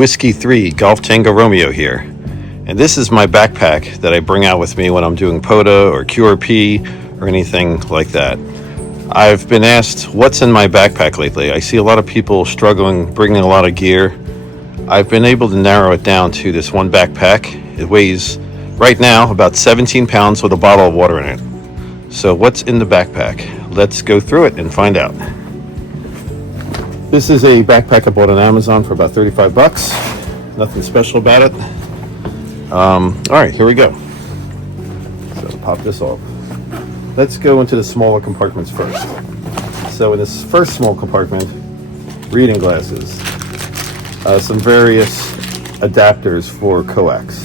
Whiskey 3 Golf Tango Romeo here, and this is my backpack that I bring out with me when I'm doing POTA or QRP or anything like that. I've been asked what's in my backpack lately. I see a lot of people struggling bringing a lot of gear. I've been able to narrow it down to this one backpack. It weighs right now about 17 pounds with a bottle of water in it. So what's in the backpack? Let's go through it and find out. This is a backpack I bought on Amazon for about 35 bucks. Nothing special about it. All right, here we go. So pop this off. Let's go into the smaller compartments first. So in this first small compartment, reading glasses, some various adapters for coax,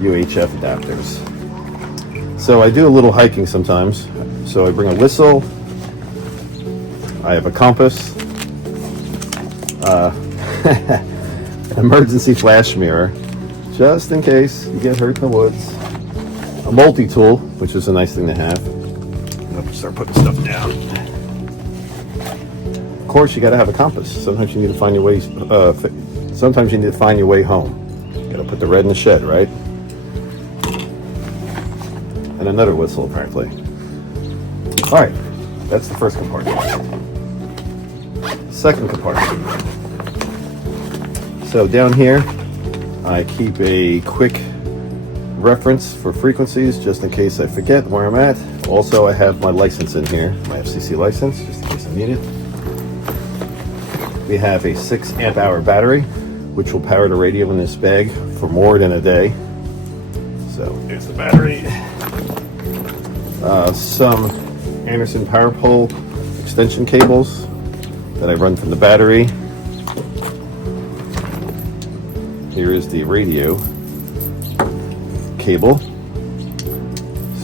UHF adapters. So I do a little hiking sometimes. So I bring a whistle. I have a compass. An emergency flash mirror, just in case you get hurt in the woods. A multi-tool, which is a nice thing to have. I'll start putting stuff down. Of course, you got to have a compass. Sometimes you need to find your way. Sometimes you need to find your way home. You got to put the red in the shed, right? And another whistle, apparently. All right, that's the first compartment. Second compartment. So down here, I keep a quick reference for frequencies just in case I forget where I'm at. Also, I have my license in here, my FCC license, just in case I need it. We have a 6 amp hour battery, which will power the radio in this bag for more than a day. So there's the battery. Some Anderson power pole extension cables that I run from the battery. Here is the radio cable.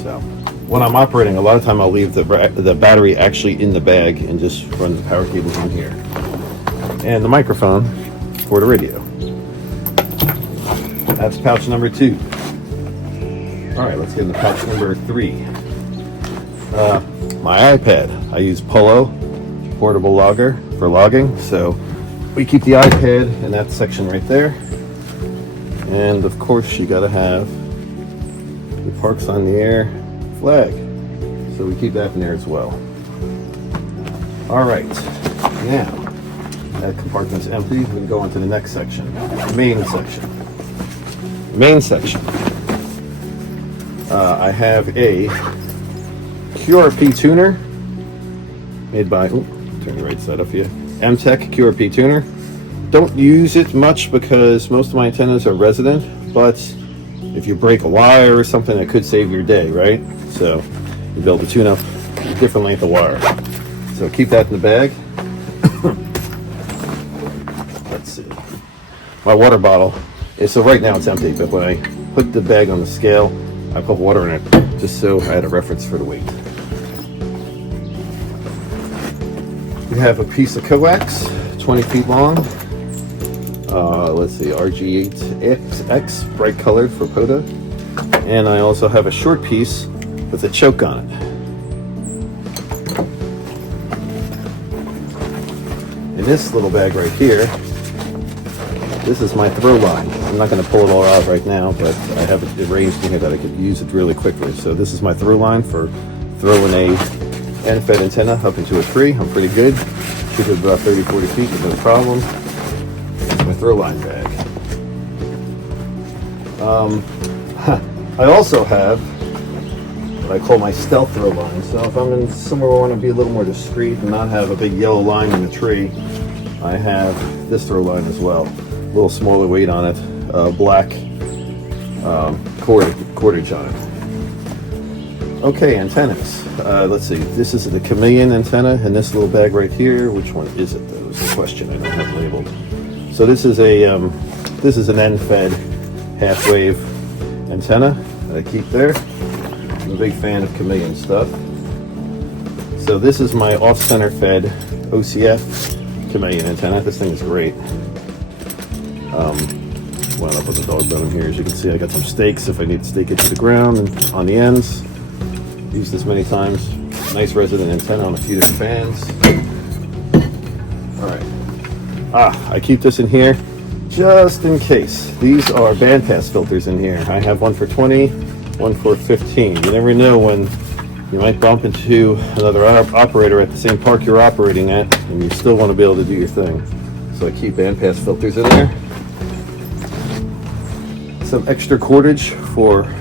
So when I'm operating, a lot of time I'll leave the battery actually in the bag and just run the power cables in here. And the microphone for the radio. That's pouch number 2. All right, let's get into pouch number 3. My iPad. I use Polo portable logger for logging, so we keep the iPad in that section right there. And of course you got to have the Parks on the Air flag, so we keep that in there as well. All right, now that compartment's empty, we can go on to the next section, main section. I have a QRP tuner made by turn the right side up here. M-Tech QRP tuner. Don't use it much because most of my antennas are resident, but if you break a wire or something, it could save your day, right? So you build a tune up a different length of wire. So keep that in the bag. Let's see. My water bottle. So right now it's empty, but when I put the bag on the scale, I put water in it just so I had a reference for the weight. We have a piece of coax, 20 feet long. Let's see, RG8XX, bright colored for POTA. And I also have a short piece with a choke on it. In this little bag right here, this is my throw line. I'm not going to pull it all out right now, but I have it arranged in here that I could use it really quickly. So this is my throw line for throwing a end-fed antenna up into a tree. I'm pretty good. Shoot it about 30-40 feet with no problem. That's my throw line bag. I also have what I call my stealth throw line. So if I'm in somewhere where I want to be a little more discreet and not have a big yellow line in the tree, I have this throw line as well. A little smaller weight on it, black cordage on it. Okay, antennas. Let's see. This is the chameleon antenna in this little bag right here. Which one is it, though? Is the question. I don't have labeled. So this is an end-fed half-wave antenna that I keep there. I'm a big fan of chameleon stuff. So this is my off-center fed OCF chameleon antenna. This thing is great. Wound up with a dog bone here. As you can see, I got some stakes if I need to stake it to the ground and on the ends. Used this many times. Nice resident antenna on a few different fans. All right. I keep this in here just in case. These are bandpass filters in here. I have one for 20, one for 15. You never know when you might bump into another operator at the same park you're operating at, and you still want to be able to do your thing. So I keep bandpass filters in there. Some extra cordage for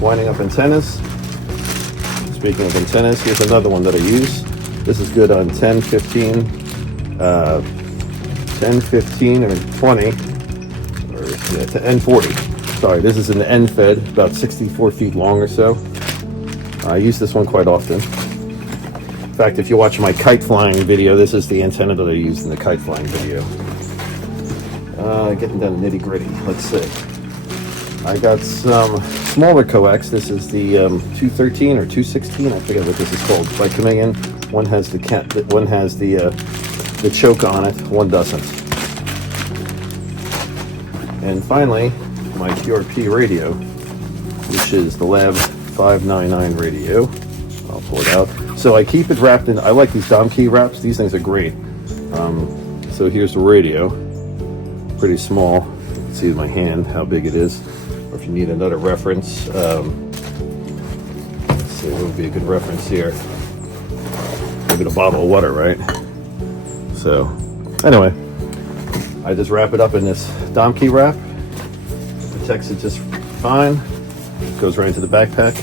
winding up antennas. Speaking of antennas, here's another one that I use. This is good on 10, 15, 10, 15, or 20, or yeah, to N40. Sorry, this is an N fed, about 64 feet long or so. I use this one quite often. In fact, if you watch my kite flying video, this is the antenna that I used in the kite flying video. Getting down to nitty gritty. Let's see. I got some smaller coax. This is the 213 or 216. I forget what this is called. By coming in, one has the choke on it, one doesn't. And finally, my QRP radio, which is the Lab 599 radio. I'll pull it out. So I keep it wrapped in. I like these Dom key wraps. These things are great. So here's the radio. Pretty small. You can see with my hand how big it is. Or if you need another reference, let's see, what would be a good reference here? Maybe a bottle of water, right? So, anyway, I just wrap it up in this Dom key wrap. Protects it just fine. Goes right into the backpack.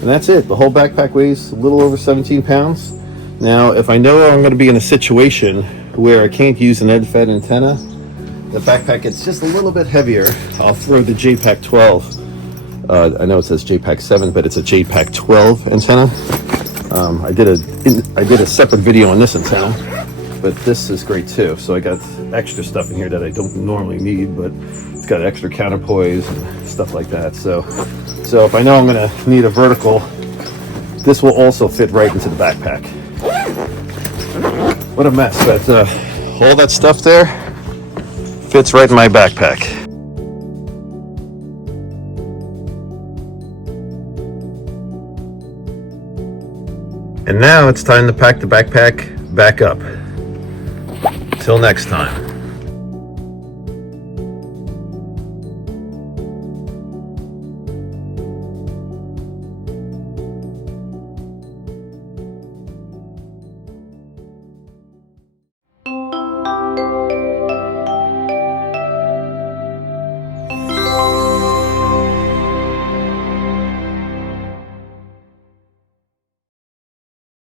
And that's it. The whole backpack weighs a little over 17 pounds. Now, if I know I'm going to be in a situation where I can't use an end-fed antenna, the backpack gets just a little bit heavier. I'll throw the JPAC 12. I know it says JPAC 7, but it's a JPAC 12 antenna. I did a separate video on this antenna, but this is great too. So I got extra stuff in here that I don't normally need, but it's got extra counterpoise and stuff like that. So if I know I'm going to need a vertical, this will also fit right into the backpack. What a mess, but all that stuff there fits right in my backpack. And now it's time to pack the backpack back up. Till next time.